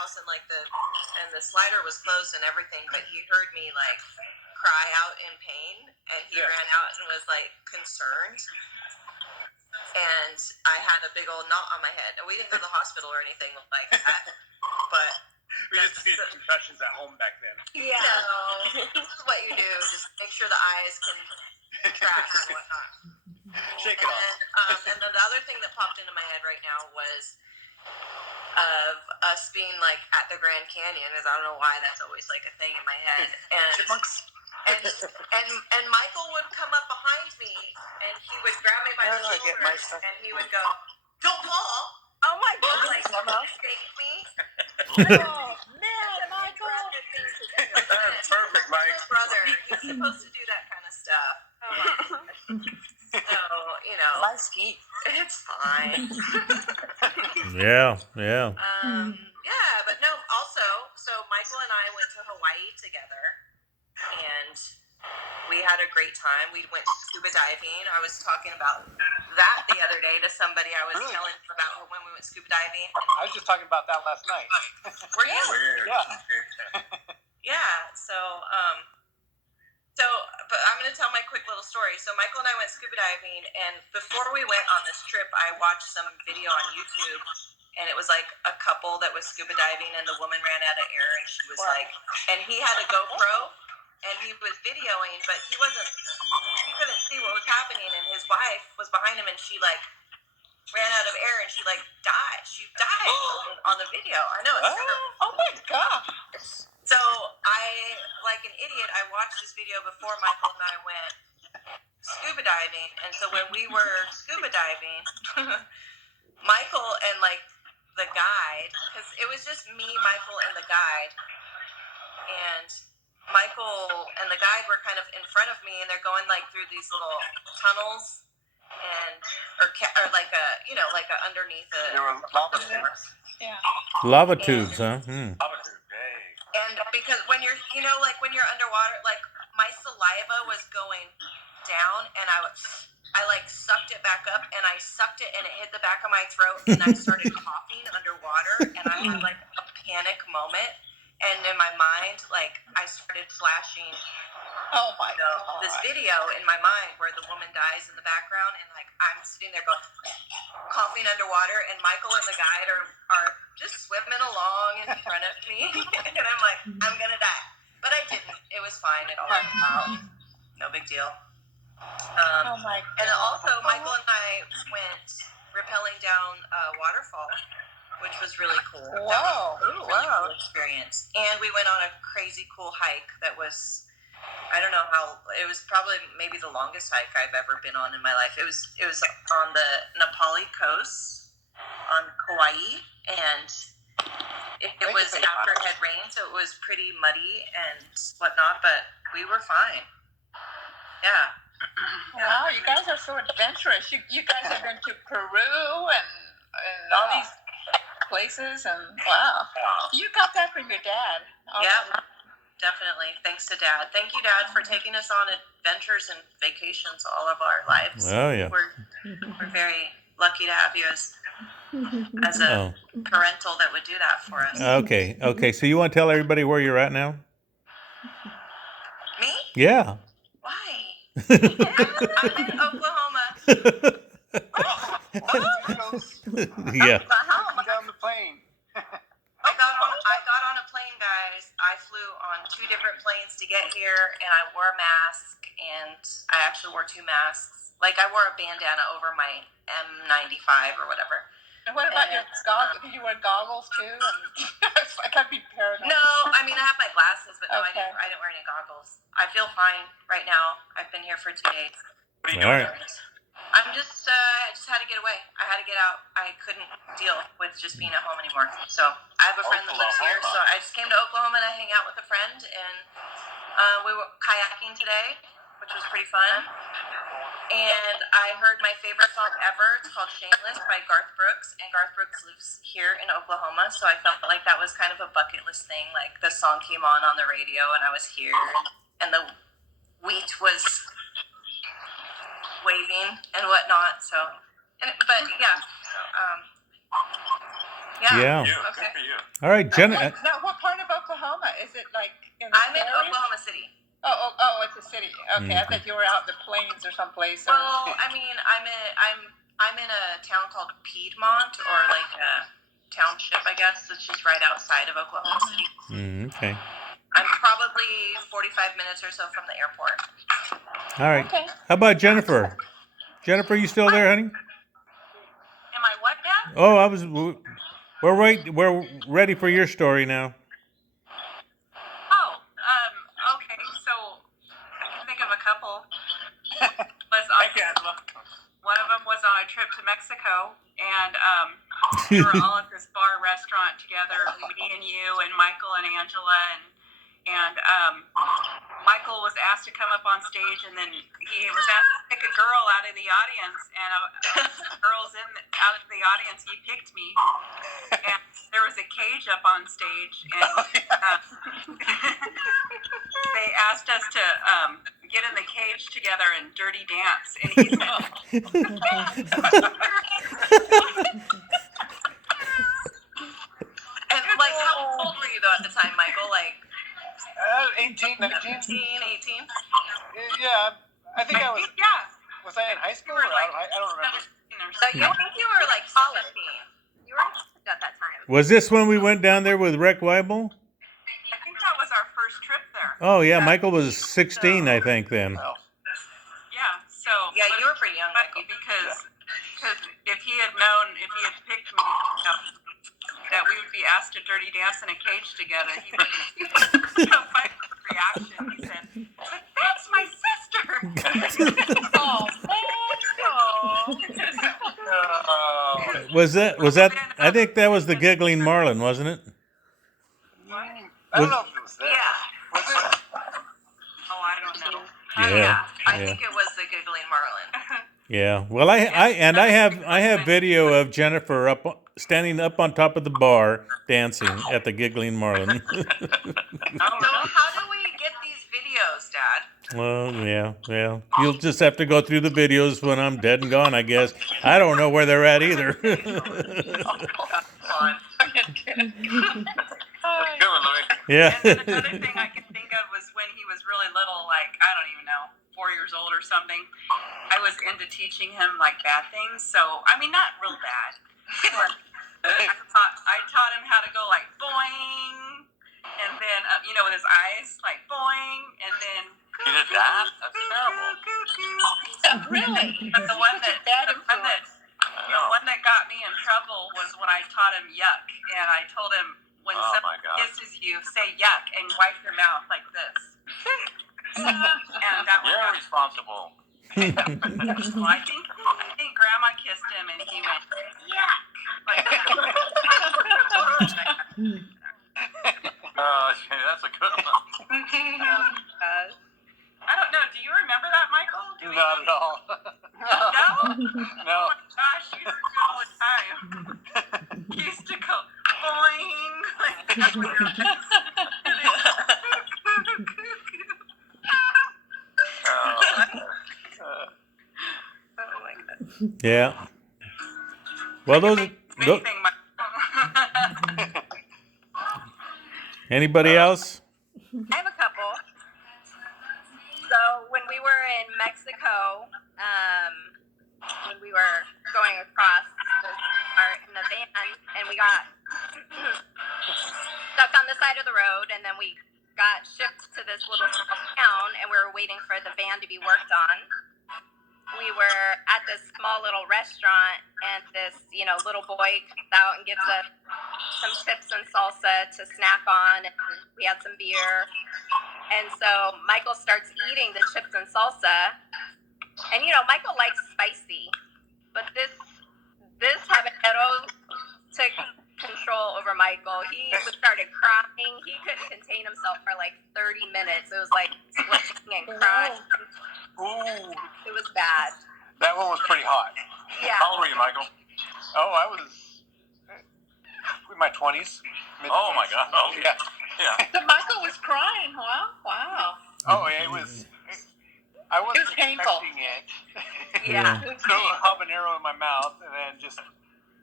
house and the slider was closed and everything, but he heard me like cry out in pain, and he ran out and was like concerned. And I had a big old knot on my head. And we didn't go to the hospital or anything like that. But we used to see concussions at home back then. Yeah. This is what you do. Just make sure the eyes can track and whatnot. Shake it off. And then the other thing that popped into my head right now was of us being like at the Grand Canyon. Because I don't know why that's always like a thing in my head. And chipmunks. And Michael would come up behind me and he would grab me by the shoulders and he would go, "Don't fall." Oh my God! Like shake me. Oh man, Michael! That's perfect, Mike. My brother, he's supposed to do that kind of stuff. So Life's key. It's fine. Yeah. Yeah, but no. Also, so Michael and I went to Hawaii together. And we had a great time. We went scuba diving. I was talking about that the other day to somebody. I was telling about when we went scuba diving. I was just talking about that last night. Were you? Yeah. Yeah. So, but I'm going to tell my quick little story. So Michael and I went scuba diving, and before we went on this trip, I watched some video on YouTube. And it was like a couple that was scuba diving, and the woman ran out of air, and she was like, and he had a GoPro. And he was videoing, but he couldn't see what was happening, and his wife was behind him, and she like ran out of air, and she like died. She died on the video. I know, it's terrible. Oh my God! So I, like an idiot, I watched this video before Michael and I went scuba diving, and so when we were scuba diving, Michael and like the guide, because it was just me, Michael, and the guide, and Michael and the guide were kind of in front of me, and they're going like through these little tunnels, or like a underneath a. There were lava tubes. Yeah. Lava tubes, huh? Lava tube, dang. And because when you're, like when you're underwater, like my saliva was going down, and I like sucked it back up, and I sucked it, and it hit the back of my throat, and I started coughing underwater, and I had like a panic moment. And in my mind, like, I started flashing this video in my mind where the woman dies in the background, and, like, I'm sitting there going, coughing underwater, and Michael and the guide are just swimming along in front of me, and I'm like, I'm gonna die. But I didn't. It was fine. It all worked out. No big deal. Oh my God. And also, Michael and I went rappelling down a waterfall, which was really cool. Wow. Cool experience. And we went on a crazy cool hike that was, I don't know how, it was probably maybe the longest hike I've ever been on in my life. It was on the Nepali coast on Kauai, and it was after it had rained, so it was pretty muddy and whatnot, but we were fine. Yeah. Wow, you guys are so adventurous. You guys have been to Peru and all these places, and wow. You got that from your dad. Yeah, definitely. Thanks to Dad. Thank you, Dad, for taking us on adventures and vacations all of our lives. Oh, yeah. We're very lucky to have you as a parental that would do that for us. Okay. So you want to tell everybody where you're at now? Me? Yeah. Why? I'm in Oklahoma. Yeah. Down the plane. I got on a plane, guys. I flew on 2 different planes to get here, and I wore a mask, and I actually wore 2 masks. Like, I wore a bandana over my M95 or whatever. And what about your goggles? Did you wear goggles too? I can't be paranoid. No, I mean, I have my glasses, but no, Okay. I didn't wear any goggles. I feel fine right now. I've been here for 2 days. What are you All doing? right. I'm just, I just had to get away. I had to get out. I couldn't deal with just being at home anymore. So I have a friend that lives here, so I just came to Oklahoma to hang out with a friend, and we were kayaking today, which was pretty fun. And I heard my favorite song ever. It's called Shameless by Garth Brooks, and Garth Brooks lives here in Oklahoma, so I felt like that was kind of a bucket list thing. Like, the song came on the radio, and I was here, and the wheat was waving and whatnot. So, but yeah. Yeah. You. Okay. Good for you. All right, Now, what part of Oklahoma? Is it like in the I'm in area? Oklahoma City. Oh, it's a city. Okay, I Okay. thought you were out in the plains or someplace. Or... Well, I mean, I'm in a town called Piedmont, or like a township, I guess. It's just right outside of Oklahoma City. Okay. I'm probably 45 minutes or so from the airport. All right. Okay. How about Jennifer? Jennifer, you still there, honey? Am I what, Dad? Oh, we're ready for your story now. Oh, okay. So I can think of a couple. Thank you, Angela. One of them was on a trip to Mexico, and we were all at this bar restaurant together. Me and you and Michael and Angela, and Michael was asked to come up on stage, and then he was asked to pick a girl out of the audience, and girls out of the audience, he picked me, and there was a cage up on stage, and they asked us to get in the cage together and dirty dance, and he said, And like, how old were you though at the time, Michael? Like 18, 19. 18? Yeah, I think I was. yeah. Was I in high school? Or I don't remember. So you think you were like 17? You were at that time. Was this when we went down there with Rec Weibel? I think that was our first trip there. Oh, yeah. Michael was 16, I think, then. Well, Yeah, so Yeah, you were pretty young, lucky Michael. because if he had known, if he had picked me, that we would be asked to dirty dance in a cage together, he would have my reaction. He said, "But that's my sister." Oh, man. Was that, I think that was the Giggling Marlin, wasn't it? I don't know if it was there. Yeah. Was it? Oh, I don't know. Yeah. I think it was the Giggling Marlin. Yeah. Well, I have video of Jennifer standing up on top of the bar dancing at the Giggling Marlin. So how do we get these videos, Dad? Well, yeah. You'll just have to go through the videos when I'm dead and gone, I guess. I don't know where they're at either. That's good one, Louis. Yeah. And then another thing I can think of was when he was really little, like, I don't even know, 4 years old or something. I was into teaching him, like, bad things. So, I mean, not real bad. I taught him how to go, like, boing, and then, with his eyes, like, boing, and then... You did that? That's terrible. Really? But the one that got me in trouble was when I taught him yuck, and I told him when someone kisses you, say yuck and wipe your mouth like this. And that was You're responsible. well, I think Grandma kissed him, and he went yuck. Like That's a good one. I don't know. Do you remember that, Michael? Not at all. No? No. Oh my gosh, you used to do it all the time. You used to go boing. Like that with your Oh my God. Yeah. Well, anything, anybody else? I have a couple. So when we were in Mexico, when we were going across the part in the van, and we got stuck on the side of the road, and then we got shipped to this little small town, and we were waiting for the van to be worked on. We were at this small little restaurant, and this, little boy comes out and gives us some chips and salsa to snack on, and we had some beer. And so Michael starts eating the chips and salsa, and Michael likes spicy, but this habanero took control over Michael. He started crying. He couldn't contain himself for like 30 minutes. It was like sweating and crying. Ooh. It was bad. That one was pretty hot. Yeah. How old were you, Michael? Oh, I was in my 20s. Oh, my God. Oh, yeah. Yeah. So Michael was crying, huh? Wow. Oh, yeah, it was. I wasn't It was painful. expecting it. Yeah. It was Throw a painful. habanero in my mouth and then just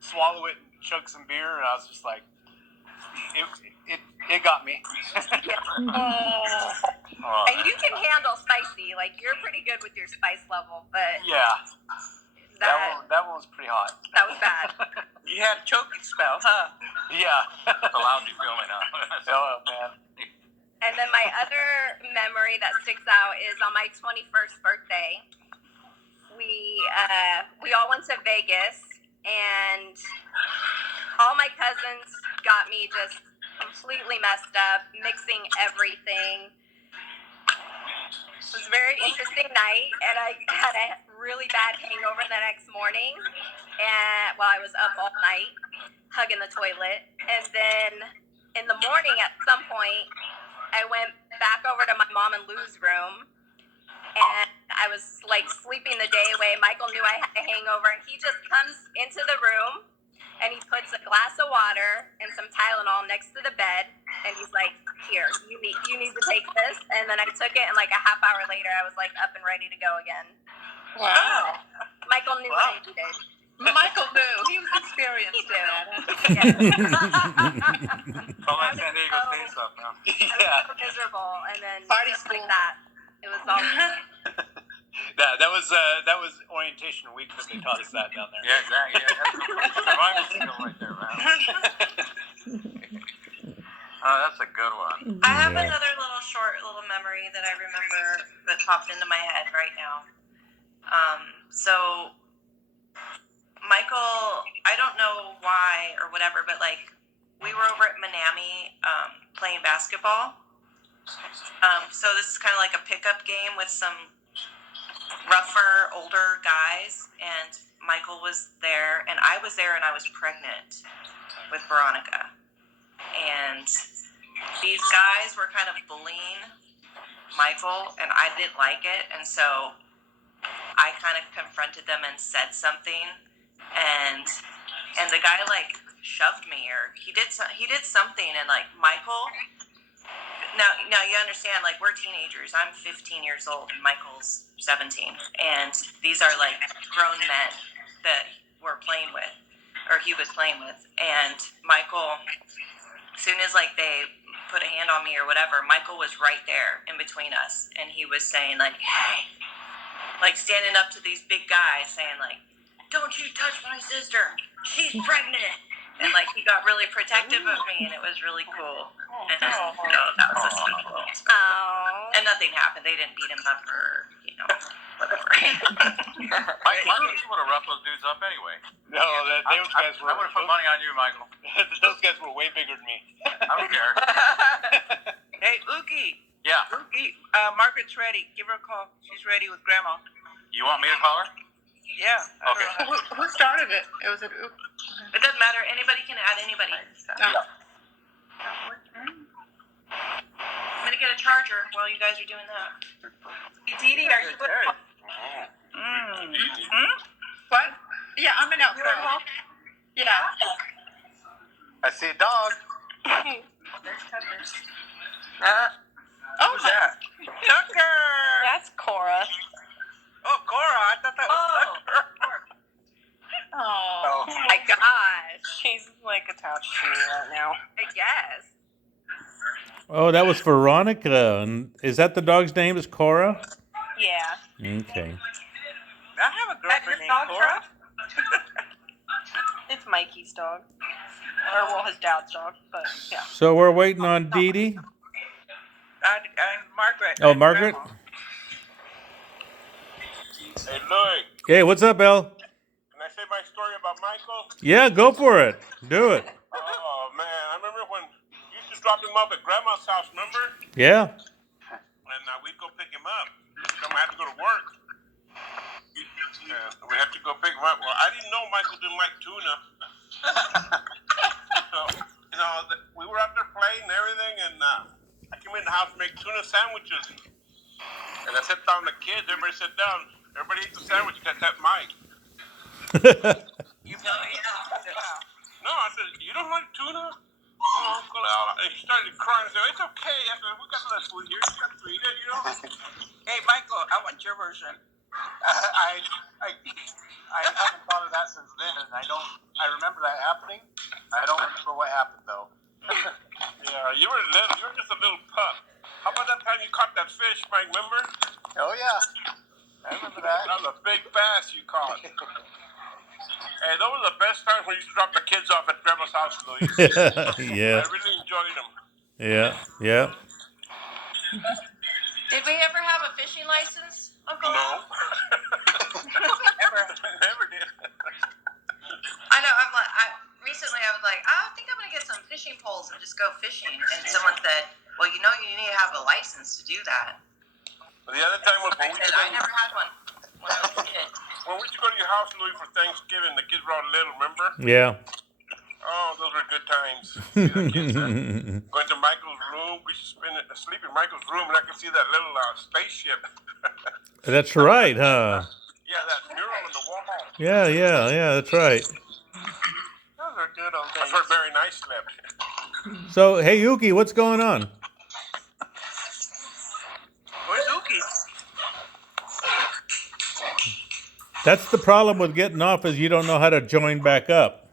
swallow it and chug some beer, and I was just like, it got me. And you can handle spicy. Like you're pretty good with your spice level, but Yeah, that that one was pretty hot. that was bad. You had a choking spell, huh? Yeah. Allowed me feeling now. Oh man. And then my other memory that sticks out is on my 21st birthday. We all went to Vegas, and all my cousins got me just completely messed up, mixing everything. It was a very interesting night, and I had a really bad hangover the next morning. And I was up all night, hugging the toilet, and then in the morning at some point, I went back over to my mom and Lou's room, and I was like sleeping the day away. Michael knew I had a hangover, and he just comes into the room, and he puts a glass of water and some Tylenol next to the bed, and he's like, "Here, you need to take this." And then I took it, and like a half hour later, I was like up and ready to go again. Wow. Michael knew what I needed. Michael knew. He was experienced He in knew. that. Don't let San Diego say something now. I was Yeah. so miserable, and then Party just school. like that, it was all. That was orientation week that they taught us that down there. Yeah, exactly. Yeah, that's survival skill right there, man. Oh, that's a good one. I have Yeah. another little memory that I remember that popped into my head right now. So Michael, I don't know why or whatever, but like we were over at Manami playing basketball. So this is kind of like a pickup game with some rougher, older guys, and Michael was there, and I was there, and I was pregnant with Veronica. And these guys were kind of bullying Michael, and I didn't like it, and so I kind of confronted them and said something, and the guy like shoved me, or he did something, and like Michael. Now you understand, like we're teenagers. I'm 15 years old, and Michael's 17, and these are like grown men that we're playing with, or he was playing with, and Michael. As soon as like they put a hand on me or whatever, Michael was right there in between us, and he was saying like, "Hey," like standing up to these big guys, saying like, "Don't you touch my sister? She's pregnant." And like he got really protective of me, and it was really cool. And that was just really cool. Oh. And nothing happened. They didn't beat him up or whatever. Michael, you would have roughed those dudes up anyway. No, those guys were. I would have put money on you, Michael. Those guys were way bigger than me. I don't care. Hey, Oogie. Yeah. Oogie, Margaret's ready. Give her a call. She's ready with Grandma. You want me to call her? Yeah. Okay. Who started it? It was It doesn't matter. Anybody can add anybody. No. I'm gonna get a charger while you guys are doing that. Dee Dee, are you? What? Yeah, I'm an outro. Yeah. I see a dog. Oh, Who's that? Tucker. That's Cora. Oh, Cora. I thought that was Tucker. Oh. Oh my gosh. She's like attached to me right now. I guess. Oh, that was Veronica. And is that the dog's name? Is Cora? Yeah. Okay. I have a girlfriend named Cora. It's Mikey's dog. Or, well, his dad's dog, but yeah. So we're waiting on Dee Dee. And Margaret. Oh, and Margaret? Grandma. Hey, Lloyd, Hey, what's up, El? can I say my story about Michael? Yeah, go for it. Do it. Oh man, I remember when you used to drop him off at Grandma's house. Remember? Yeah. And we'd go pick him up. I had to go to work. We had to go pick him up. Well, I didn't know Michael didn't like tuna. So, we were out there playing and everything, and I came in the house to make tuna sandwiches. And I sat down with the kids. Everybody sat down. Everybody ate the sandwich except that Mike. You know, yeah. No, I said, "You don't like tuna?" Oh, Uncle Al. And he started crying and said, "It's okay. I said, we got less food here. You got to eat it, Hey, Michael, I want your version. I haven't thought of that since then, and I remember that happening. I don't remember what happened though. Yeah, you were little. You were just a little pup. How about that time you caught that fish, Mike? Remember? Oh yeah, I remember that. That was a big bass you caught. Hey, those were the best times when you used to drop the kids off at Grandma's house, Louis. Yeah, I really enjoyed them. yeah, yeah. Did we ever have a fishing license, Uncle? No. Never did. I know. Recently I was like, I think I'm gonna get some fishing poles and just go fishing. And someone said, well, you know, you need to have a license to do that. The other time was I said, I never had one when I was a kid. when we used to go to your house, Louis, for Thanksgiving. The kids were all little, remember? Yeah. Oh, those were good times. See the kids, going to Michael's room. We used to sleep in Michael's room, and I could see that little spaceship. That's right, huh? Yeah, that mural on the wall. Yeah, yeah, yeah, that's right. Those are good old That's days. where Barry Nice slept. So, hey, Yuki, what's going on? Where's Uki? That's the problem with getting off is you don't know how to join back up.